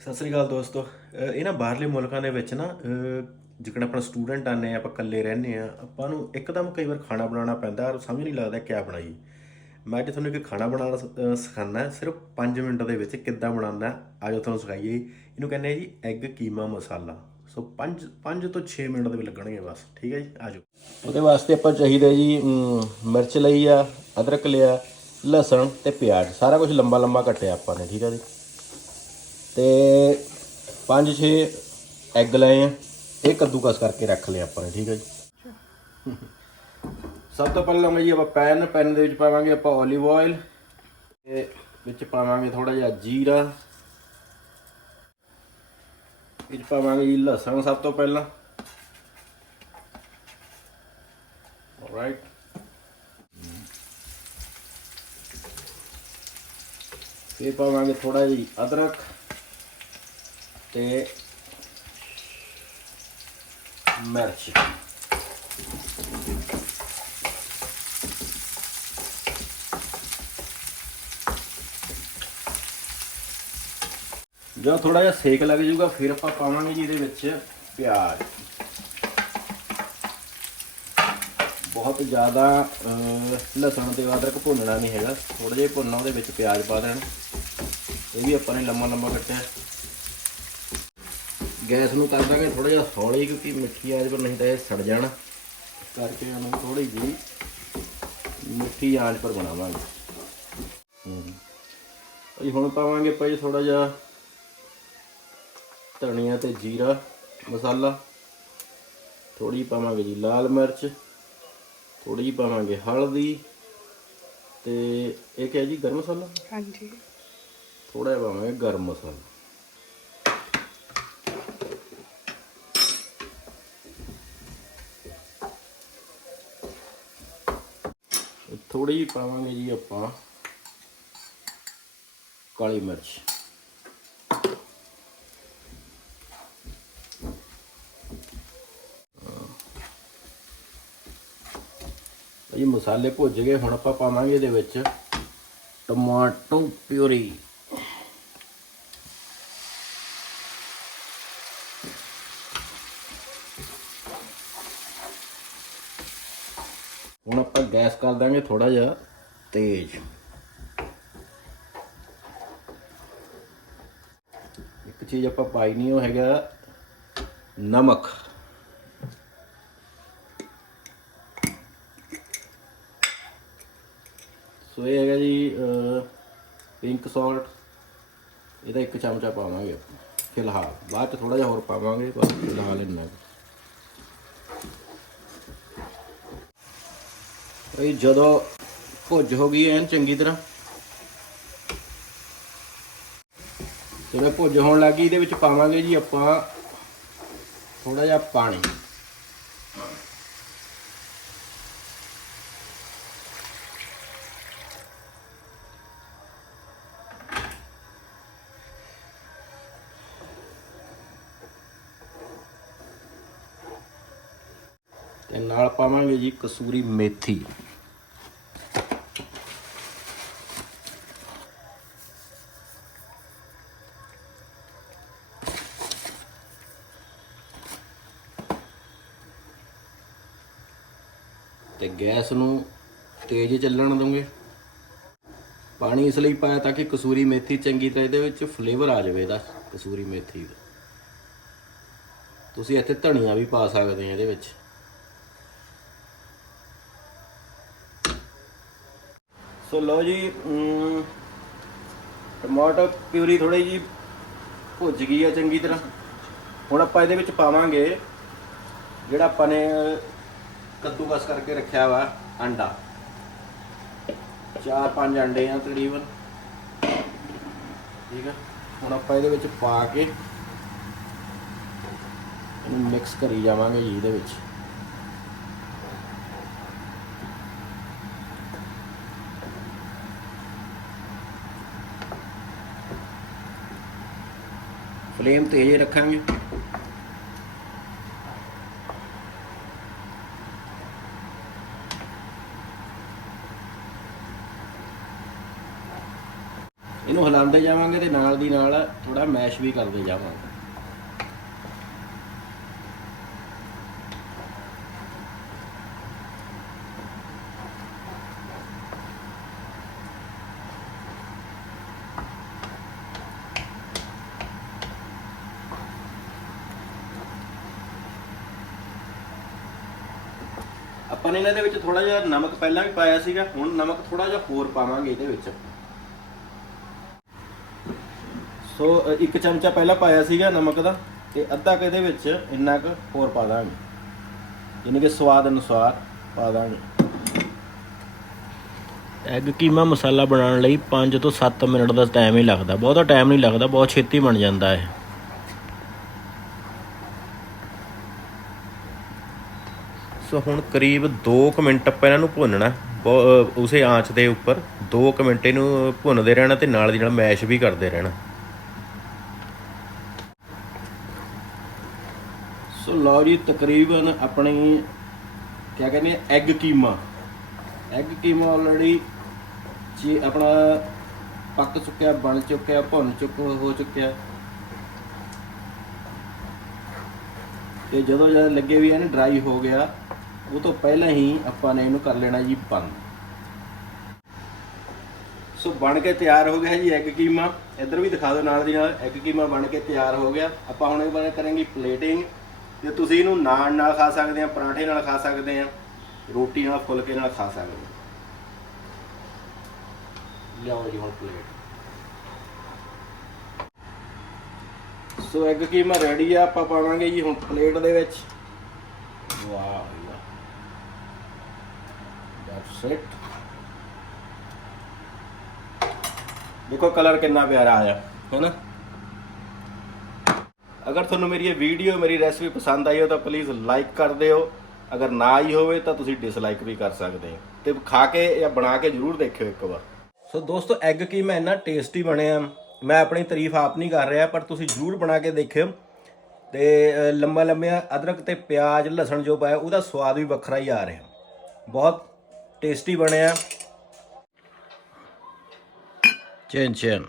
ਸਤਿ ਸ੍ਰੀ ਅਕਾਲ ਦੋਸਤੋ। ਅਹ ਇਹ ਨਾ ਬਾਹਰਲੇ ਮੁਲਕਾਂ ਦੇ ਵਿੱਚ ਨਾ, ਅਹ ਜਿਕਣ ਆਪਣਾ ਸਟੂਡੈਂਟ ਆਨੇ ਆ, ਆਪਾਂ ਇਕੱਲੇ ਰਹਿੰਦੇ ਆ, ਆਪਾਂ ਨੂੰ ਇੱਕਦਮ ਕਈ ਵਾਰ ਖਾਣਾ ਬਣਾਉਣਾ ਪੈਂਦਾ ਔਰ ਸਮਝ ਨਹੀਂ ਲੱਗਦਾ ਕਿਆ ਬਣਾਈਏ। ਮੈਂ ਅੱਜ ਤੁਹਾਨੂੰ ਇੱਕ ਖਾਣਾ ਬਣਾਉਣਾ ਸ- ਅਹ ਸਿਰਫ 5 ਮਿੰਟ ਦੇ ਵਿੱਚ ਕਿੱਦਾਂ ਬਣਾਉਣਾ ਹੈ। ਆਜੋ ਤੁਹਾਨੂੰ ਸਿਖਾਈਏ। ਇਹਨੂੰ ਕਹਿੰਦੇ ਆ ਜੀ ਐਗ ਕੀਮਾ ਮਸਾਲਾ। ਸੋ 5 5 ਤੋਂ 6 ਮਿੰਟ ਦੇ ਵਿੱਚ ਲੱਗਣਗੇ ਬਸ, ਠੀਕ ਹੈ ਜੀ? ਆਜੋ। ਉਹਦੇ ਵਾਸਤੇ ਆਪਾਂ ਚਾਹੀਦਾ ਜੀ ਮਿਰਚ ਲਈ ਆ, ਅਦਰਕ ਲਿਆ, ਲਸਣ ਤੇ ਪਿਆਜ਼। ਸਾਰਾ ਕੁਝ ਲੰਬਾ ਲੰਬਾ ਕੱਟਿਆ ਆਪਾਂ ਨੇ, ਠੀਕ ਹੈ ਜੀ? ਤੇ 5-6 ਐਗ ਲਏ ਆ। ਇਹ ਕੱਦੂਕਸ ਕਰਕੇ ਰੱਖ ਲਿਆ ਆਪਾਂ ਨੇ, ਠੀਕ ਹੈ ਜੀ। ਸਭ ਤੋਂ ਪਹਿਲਾਂ ਮੈਂ ਜੀ ਆਪਾਂ ਪੈਨ ਪੈਨ ਦੇ ਵਿੱਚ ਪਾਵਾਂਗੇ ਆਪਾਂ 올ਿਵ ਆਇਲ ਤੇ ਵਿੱਚ ਪਾਵਾਂਗੇ ਥੋੜਾ ਜਿਹਾ ਜੀਰਾ। ਵਿੱਚ ਪਾਵਾਂਗੇ ਜੀ ਲਸਣ ਸਭ ਤੋਂ ਪਹਿਲਾਂ। ਆਲਰਾਈਟ ਫਿਰ ਪਾਵਾਂਗੇ ਥੋੜਾ ਜਿਹਾ ਅਦਰਕ। ਤੇ ਮਿਰਚ। ਜਦੋਂ ਥੋੜਾ ਜਿਹਾ ਸੇਕ ਲੱਗ ਜਾਊਗਾ, ਫਿਰ ਆਪਾਂ ਪਾਵਾਂਗੇ ਜੀ ਇਹਦੇ ਵਿੱਚ ਪਿਆਜ਼। ਬਹੁਤ ਜ਼ਿਆਦਾ ਲਸਣ ਤੇ ਅਦਰਕ ਭੁੰਨਣਾ ਨਹੀਂ ਹੈਗਾ। ਥੋੜਾ ਜਿਹਾ ਭੁੰਨਣਾ ਉਹਦੇ ਵਿੱਚ ਪਿਆਜ਼ ਪਾ ਦੇਣ। ਇਹ ਵੀ ਆਪਾਂ ਨੇ ਲੰਮਾ ਲੰਮਾ ਕੱਟਿਆ। ਗੈਸ ਨੂੰ ਕਰ ਦਾਂਗੇ ਥੋੜਾ ਜਿਹਾ ਹੌਲੀ ਕਿਉਂਕਿ ਮਿੱਠੀ ਆਂਚ ਪਰ ਨਹੀਂ ਤਾਂ ਇਹ ਸੜ ਜਾਣਾ। ਕਰਕੇ ਉਹਨੂੰ ਥੋੜੀ ਜੀ ਮਿੱਠੀ ਆਂਚ ਪਰ ਬਣਾਵਾਂਗੇ। ਅਸੀਂ ਹੁਣ ਪਾਵਾਂਗੇ ਭਾਈ ਥੋੜਾ ਜਿਹਾ ਧਨੀਆ ਤੇ ਜੀਰਾ ਮਸਾਲਾ। ਥੋੜੀ ਪਾਵਾਂਗੇ ਜੀ ਲਾਲ ਮਿਰਚ ਥੋੜੀ ਪਾਵਾਂਗੇ ਹਲਦੀ ਤੇ ਇਹ ਕਿਹਾ ਜੀ ਗਰਮ ਮਸਾਲਾ? ਹਾਂਜੀ। ਥੋੜਾ ਜਿਹਾ ਪਾਵਾਂਗੇ ਗਰਮ ਮਸਾਲਾ। ਥੋੜੀ ਜਿਹੀ ਪਾਵਾਂਗੇ ਜੀ ਆਪਾਂ ਕਾਲੀ ਮਿਰਚ। ਇਹ ਮਸਾਲੇ ਭੁੱਜ ਗਏ, ਹੁਣ ਆਪਾਂ ਪਾਵਾਂਗੇ ਇਹਦੇ ਵਿੱਚ ਟਮਾਟੋ ਪਿਊਰੀ। ਹੁਣ ਆਪਾਂ ਗੈਸ ਕਰ ਦਾਂਗੇ ਥੋੜਾ ਜਿਹਾ ਤੇਜ਼। ਇੱਕ ਚੀਜ਼ ਆਪਾਂ ਪਾਈ ਨਹੀਂ, ਉਹ ਹੈਗਾ ਨਮਕ। ਸੋ ਇਹ ਹੈਗਾ ਜੀ ਪਿੰਕ ਸਾਲਟ ਇਹਦਾ ਇੱਕ ਚਮਚਾ ਪਾਵਾਂਗੇ ਆਪਾਂ, ਫਿਲਹਾਲ। ਬਾਅਦ ਚ ਥੋੜਾ ਜਿਹਾ ਹੋਰ ਪਾਵਾਂਗੇ, ਬਸ ਫਿਲਹਾਲ ਇੰਨਾ ਇਹ ਜਦੋਂ ਭੁੱਜ ਹੋ ਗਈ ਐਨ ਚੰਗੀ ਤਰ੍ਹਾਂ। ਜਦੋਂ ਭੁੱਜ ਹੋਣ ਲੱਗੀ ਇਹਦੇ ਵਿੱਚ ਪਾਵਾਂਗੇ ਜੀ ਆਪਾਂ ਥੋੜਾ ਜਿਹਾ ਪਾਣੀ। ਤੇ ਨਾਲ ਪਾਵਾਂਗੇ ਜੀ ਕਸੂਰੀ ਮੇਥੀ। ਤੇ ਗੈਸ ਨੂੰ ਤੇਜ਼ ਚੱਲਣ ਦੋਗੇ ਪਾਣੀ ਇਸ ਲਈ ਪਾਇਆ ਤਾਂ ਕਿ ਕਸੂਰੀ ਮੇਥੀ ਚੰਗੀ ਤਰ੍ਹਾਂ ਇਹਦੇ ਵਿੱਚ ਫਲੇਵਰ ਆ ਜਾਵੇ ਇਹਦਾ, ਕਸੂਰੀ ਮੇਥੀ ਦਾ। ਤੁਸੀਂ ਇੱਥੇ ਧਨੀਆ ਵੀ ਪਾ ਸਕਦੇ ਆ ਇਹਦੇ ਵਿੱਚ। ਸੋ ਲਓ ਜੀ ਟਮਾਟਰ ਪਿਊਰੀ ਥੋੜੀ ਜੀ ਭੁੱਜ ਗਈ ਆ ਚੰਗੀ ਤਰ੍ਹਾਂ। ਹੁਣ ਆਪਾਂ ਇਹਦੇ ਵਿੱਚ ਪਾਵਾਂਗੇ ਜਿਹੜਾ ਆਪਾਂ ਨੇ ਕੱਦੂਕਸ ਕਰਕੇ ਰੱਖਿਆ ਵਾ ਅੰਡਾ। ਚਾਰ ਪੰਜ ਅੰਡੇ ਆ ਤਕਰੀਬਨ। ਠੀਕ ਆ? ਹੁਣ ਆਪਾਂ ਇਹਦੇ ਵਿੱਚ ਪਾ ਕੇ ਇਹਨੂੰ ਮਿਕਸ ਕਰੀ ਜਾਵਾਂਗੇ ਜੀ ਇਹਦੇ ਵਿੱਚ। ਫਲੇਮ ਤੇਜ਼ ਰੱਖਾਂਗੇ। ਇਹਨੂੰ ਹਿਲਾਉਂਦੇ ਜਾਵਾਂਗੇ ਤੇ ਨਾਲ ਦੀ ਨਾਲ ਥੋੜਾ ਮੈਸ਼ ਵੀ ਕਰਦੇ ਜਾਵਾਂਗੇ। ਆਪਾਂ ਨੇ ਇਹਨਾਂ ਦੇ ਵਿੱਚ ਥੋੜਾ ਜਿਹਾ ਨਮਕ ਪਹਿਲਾਂ ਵੀ ਪਾਇਆ ਸੀਗਾ, ਹੁਣ ਨਮਕ ਥੋੜਾ ਜਿਹਾ ਹੋਰ ਪਾਵਾਂਗੇ ਇਹਦੇ ਵਿੱਚ। ਸੋ ਇੱਕ ਚਮਚਾ ਪਹਿਲਾਂ ਪਾਇਆ ਸੀਗਾ ਨਮਕ ਦਾ ਤੇ ਅੱਧਾ ਕੁ ਇਹਦੇ ਵਿੱਚ ਇੰਨਾ ਕੁ ਹੋਰ ਪਾ ਦਾਂਗੇ। ਯਾਨੀ ਕਿ ਸਵਾਦ ਅਨੁਸਾਰ ਪਾ ਦਾਂਗੇ। ਐਗ ਕੀਮਾ ਮਸਾਲਾ ਬਣਾਉਣ ਲਈ 5 ਤੋਂ 7 ਮਿੰਟ ਦਾ ਟਾਈਮ ਹੀ ਲੱਗਦਾ। ਬਹੁਤਾ ਟਾਈਮ ਨਹੀਂ ਲੱਗਦਾ ਬਹੁਤ ਛੇਤੀ ਬਣ ਜਾਂਦਾ ਹੈ ਸੋ ਹੁਣ ਕਰੀਬ 2 ਮਿੰਟ ਆਪਾਂ ਇਹਨਾਂ ਨੂੰ ਭੁੰਨਣਾ। ਉਸੇ ਆਂਚ ਦੇ ਉੱਪਰ 2 ਮਿੰਟ ਇਹਨੂੰ ਭੁੰਨਦੇ ਰਹਿਣਾ ਤੇ ਨਾਲ ਦੀ ਨਾਲ ਮੈਸ਼ ਵੀ ਕਰਦੇ ਰਹਿਣਾ ਸੋ ਲਓ ਜੀ, ਤਕਰੀਬਨ ਆਪਣੀ ਕੀ ਕਹਿੰਦੇ ਆ egg keema. Egg keema already ਜੀ ਆਪਣਾ ਪੱਕ ਚੁੱਕਿਆ, ਬਣ ਚੁੱਕਿਆ, ਭੁੰਨ ਚੁੱਕ, ਹੋ ਚੁੱਕਿਆ। ਤੇ ਜਦੋਂ ਜਦ ਲੱਗੇ ਵੀ ਇਹਨੇ ਡਰਾਈ ਹੋ ਗਿਆ, ਉਹ ਤੋਂ ਪਹਿਲਾਂ ਹੀ ਆਪਾਂ ਨੇ ਇਹਨੂੰ ਕਰ ਲੈਣਾ ਜੀ ਬੰਦ ਸੋ ਬਣ ਕੇ ਤਿਆਰ ਹੋ ਗਿਆ ਜੀ ਐਗ ਕੀਮਾ। ਇੱਧਰ ਵੀ ਦਿਖਾ ਦਿਓ ਨਾਲ ਦੀ ਨਾਲ ਐਗ ਕੀਮਾ ਬਣ ਕੇ ਤਿਆਰ ਹੋ ਗਿਆ। ਆਪਾਂ ਹੁਣ ਇਹ ਬਾਰੇ ਕਰਾਂਗੇ ਪਲੇਟਿੰਗ ਤੇ ਤੁਸੀਂ ਇਹਨੂੰ ਨਾਨ ਨਾਲ ਖਾ ਸਕਦੇ ਆ ਪਰਾਂਠੇ ਨਾਲ ਖਾ ਸਕਦੇ ਆ ਰੋਟੀ ਨਾਲ ਫੁਲਕੇ ਨਾਲ ਖਾ ਸਕਦੇ ਆ। ਲਿਆਓ ਜੀ ਹੁਣ plate. So egg keema ready ਆ ਆਪਾਂ ਪਾਵਾਂਗੇ ਜੀ ਹੁਣ ਪਲੇਟ ਦੇ ਵਿੱਚ। ਵਾਹ ਦੈਟਸ ਇਟ ਦੇਖੋ ਕਲਰ ਕਿੰਨਾ ਪਿਆਰਾ ਆਇਆ ਹੈਨਾ ਅਗਰ ਤੁਹਾਨੂੰ ਮੇਰੀ ਇਹ ਵੀਡੀਓ ਮੇਰੀ ਰੈਸਪੀ ਪਸੰਦ ਆਈ ਹੋ ਤਾਂ ਪਲੀਜ਼ ਲਾਈਕ ਕਰ ਦਿਓ। ਅਗਰ ਨਾ ਆਈ ਹੋਵੇ ਤਾਂ ਤੁਸੀਂ ਡਿਸਲਾਈਕ ਵੀ ਕਰ ਸਕਦੇ ਹੋ। ਤੇ ਖਾ ਕੇ ਜਾਂ ਬਣਾ ਕੇ ਜਰੂਰ ਦੇਖਿਓ ਇੱਕ ਵਾਰ। ਸੋ ਦੋਸਤੋ ਐਗ ਕੀ ਮੈਂ ਇੰਨਾ ਟੇਸਟੀ ਬਣਿਆ ਮੈਂ ਆਪਣੀ ਤਾਰੀਫ ਆਪ ਨਹੀਂ ਕਰ ਰਿਹਾ ਪਰ ਤੁਸੀਂ ਜਰੂਰ ਬਣਾ ਕੇ ਦੇਖਿਓ। ਤੇ ਅ, ਲੰਬਾ ਅਦਰਕ ਤੇ ਪਿਆਜ਼ ਲਸਣ ਜੋ ਪਾਇਆ ਉਹਦਾ ਸਵਾਦ ਵੀ ਵੱਖਰਾ ਹੀ ਆ ਰਿਹਾ। ਬਹੁਤ ਟੇਸਟੀ ਬਣਿਆ ਚੈਨ ਚੈਨ।